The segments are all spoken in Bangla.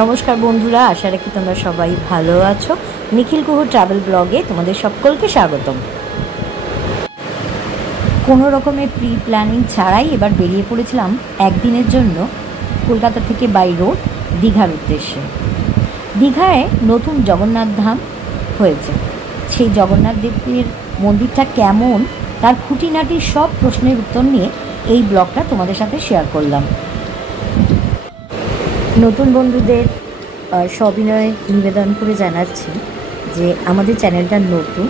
নমস্কার বন্ধুরা, আশা রাখি তোমরা সবাই ভালো আছো। নিখিল কুহু ট্রাভেল ব্লগে তোমাদের সকলকে স্বাগতম। কোনো রকমের প্রি প্ল্যানিং ছাড়াই এবার বেরিয়ে পড়েছিলাম একদিনের জন্য কলকাতা থেকে বাই রোড দীঘার উদ্দেশ্যে। দীঘায় নতুন জগন্নাথ ধাম হয়েছে, সেই জগন্নাথ দেবের মন্দিরটা কেমন তার খুঁটিনাটি সব প্রশ্নের উত্তর নিয়ে এই ব্লগটা তোমাদের সাথে শেয়ার করলাম। নতুন বন্ধুদের সবিনয় নিবেদন করে জানাচ্ছি যে আমাদের চ্যানেলটা নতুন,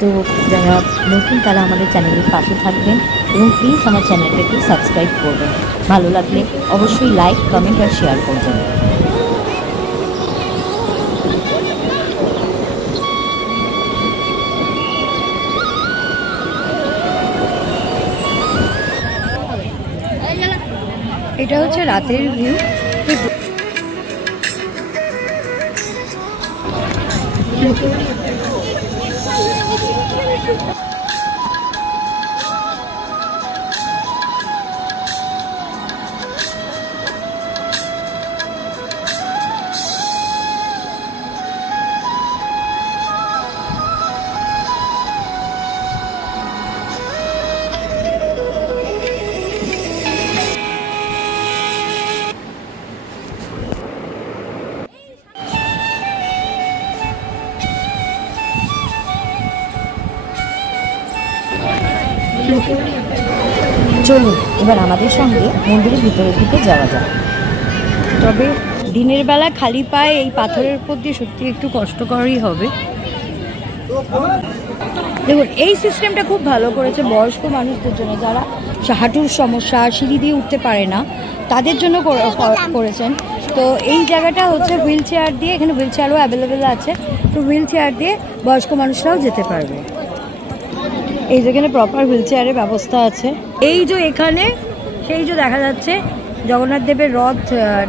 তো যারা নতুন তারা আমাদের চ্যানেলের পাশে থাকবেন এবং প্লিজ আমার চ্যানেলটা একটু সাবস্ক্রাইব করবেন। ভালো লাগলে অবশ্যই লাইক, কমেন্ট আর শেয়ার করবেন। এটা হচ্ছে রাতের ভিউ। চলুন এবার আমাদের সঙ্গে মন্দিরের ভিতরের দিকে যাওয়া যায়। তবে দিনের বেলা খালি পায়ে এই পাথরের উপর দিয়ে সত্যি একটু কষ্টকরই হবে। দেখুন, এই সিস্টেমটা খুব ভালো করেছে বয়স্ক মানুষদের জন্য, যারা হাঁটুর সমস্যা, সিঁড়ি দিয়ে উঠতে পারে না, তাদের জন্য করেছেন। তো এই জায়গাটা হচ্ছে হুইল চেয়ার দিয়ে, এখানে হুইল চেয়ারও অ্যাভেলেবেল আছে, তো হুইল চেয়ার দিয়ে বয়স্ক মানুষরাও যেতে পারবে। এই যেখানে প্রপার হুইল চেয়ারের ব্যবস্থা আছে। এই যে এখানে সেই যে দেখা যাচ্ছে জগন্নাথ দেবের রথ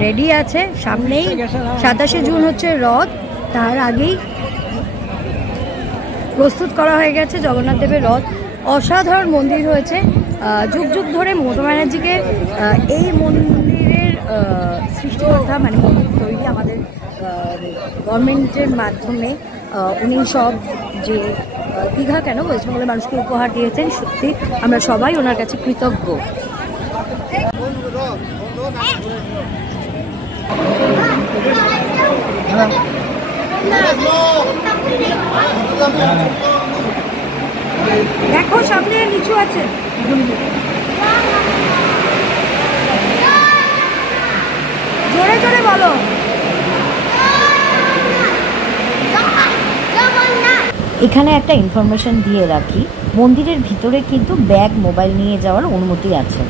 রেডি আছে, সামনেই 27শে জুন হচ্ছে রথ, তার আগেই প্রস্তুত করা হয়ে গেছে জগন্নাথ দেবের রথ। অসাধারণ মন্দির হয়েছে। যুগ যুগ ধরে মমতা ব্যানার্জিকে এই মন্দিরের সৃষ্টিকর্তা মানে তৈরি আমাদের গভর্নমেন্টের মাধ্যমে উনি সব যে দীঘা কেন ওয়েস্টবেঙ্গলের মানুষকে উপহার দিয়েছেন, সত্যি আমরা সবাই ওনার কাছে কৃতজ্ঞ। দেখো সামনে নিচু আছে, জোরে জোরে বলো। এখানে একটা ইনফরমেশন দিয়ে রাখি, মন্দিরের ভিতরে কিন্তু ব্যাগ, মোবাইল নিয়ে যাওয়ার অনুমতি আছে।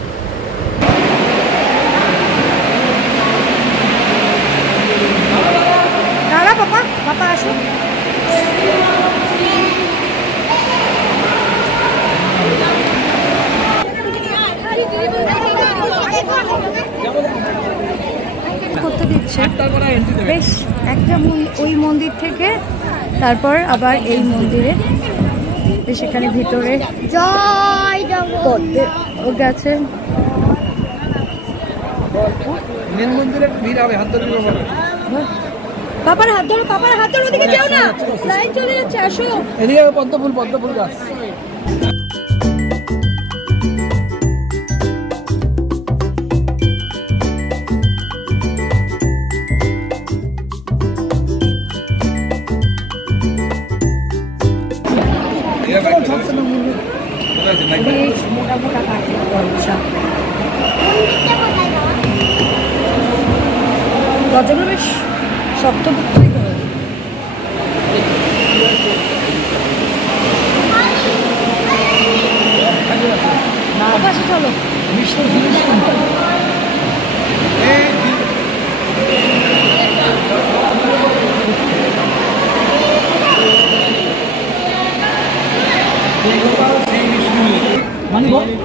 দাঁড়া বাবা, বাবা আসো। করতে দিচ্ছে বেশ একটা ওই মন্দির থেকে, তারপর আবার এই মন্দিরে সেখানে ভিতরে গেছে। পাপার হাত ধরো, পাপার হাত ধরো, ওদিকে যাও না, লাইন চলে যাচ্ছে, আসো এদিকে। পদ্মফুল, পদ্মফুল গাছ। বেশ মোটা মোটা কাঠের দরজা, দরজাগুলো বেশ শক্তপোক্তই করে। চলো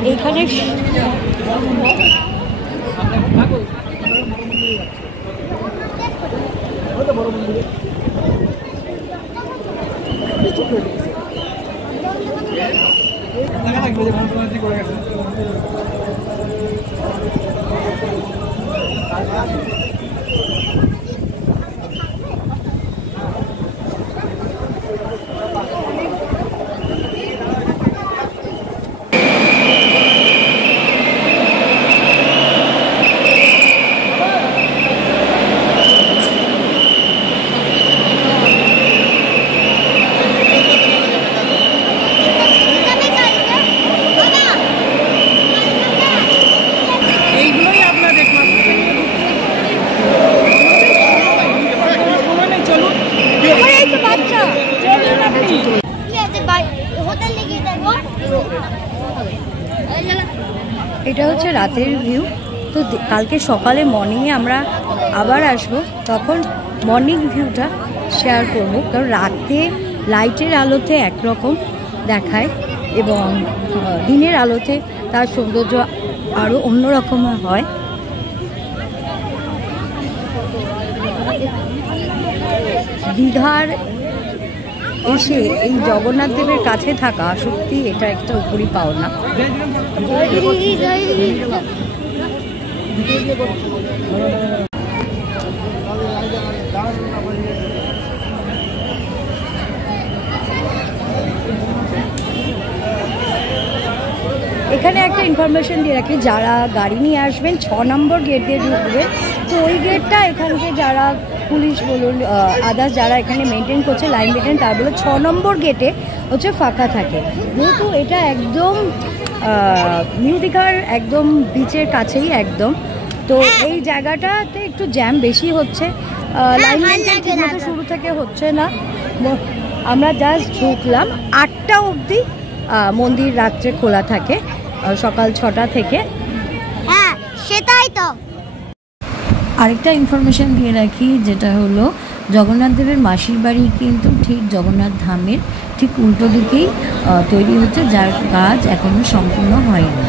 এইখানে এটা হচ্ছে রাতের ভিউ। তো কালকে সকালে মর্নিংয়ে আমরা আবার আসবো, তখন মর্নিং ভিউটা শেয়ার করব, কারণ রাতে লাইটের আলোতে একরকম দেখায় এবং দিনের আলোতে তার সৌন্দর্য আরও অন্যরকম হয়। দীঘার এসে এই জগন্নাথ দেবের কাছে থাকা সত্যি এটা একটা উপরি পাওনা। এখানে একটা ইনফরমেশন দিয়ে রাখি, যারা গাড়ি নিয়ে আসবেন 6 নম্বর গেট দিয়ে ঢুকবেন। তো ওই গেটটা এখানকে যারা পুলিশ বলুন আদার্স যারা এখানে মেনটেন করছে, লাইন মেনটেন, তার বলে 6 নম্বর গেটে হচ্ছে ফাঁকা থাকে, যেহেতু এটা একদম নিউ দীঘার একদম বিচের কাছেই একদম। তো এই জায়গাটাতে একটু জ্যাম বেশি হচ্ছে, লাইন মেনটেন ঠিকমতো শুরু থেকে হচ্ছে না। আমরা জাস্ট ঢুকলাম, 8টা অবধি মন্দির রাত্রে খোলা থাকে, সকাল 6টা থেকে। হ্যাঁ সেটাই তো। আরেকটা ইনফরমেশন দিয়ে রাখি, যেটা হলো জগন্নাথ দেবের মাসির বাড়ি কিন্তু ঠিক জগন্নাথ ধামের ঠিক উল্টো দিকেই তৈরি হচ্ছে, যার কাজ এখনো সম্পূর্ণ হয়নি।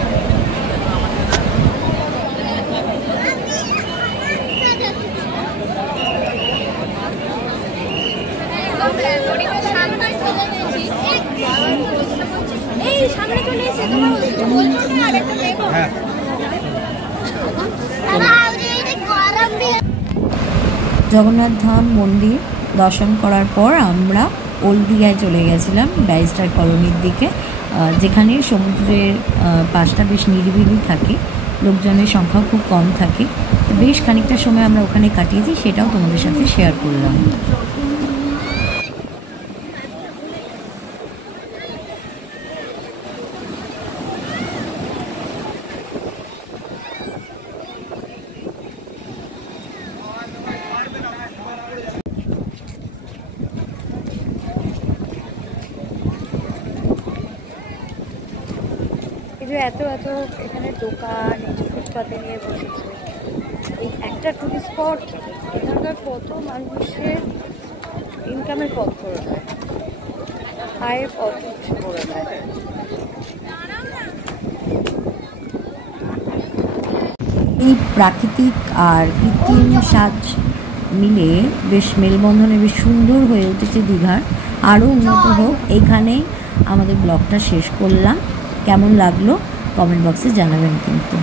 জগন্নাথ ধাম মন্দির দর্শন করার পর আমরা ওল্ড দীঘায় চলে গেছিলাম, ব্যারিস্টার কলোনির দিকে, যেখানে সমুদ্রের পাশটা বেশ নিরিবিলি থাকে, লোকজনের সংখ্যাও খুব কম থাকে। বেশ খানিকটা সময় আমরা ওখানে কাটিয়েছি, সেটাও তোমাদের সাথে শেয়ার করলাম। এত এত এখানে দোকান, এই যে ফুটপাতে নিয়ে বসেছে, এই একটা টুরিস্ট স্পট এখানকার কত মানুষের ইনকামের পথ করে দেয়, আয়ের পথ করে দেয়। এই প্রাকৃতিক আর কৃত্রিম সাজ মিলে বেশ মেলবন্ধনে বেশ সুন্দর হয়ে উঠেছে দীঘার, আরও উন্নত হোক। এইখানেই আমাদের ব্লগটা শেষ করলাম। কেমন লাগলো কমেন্ট বক্সে জানাবেন কিন্তু।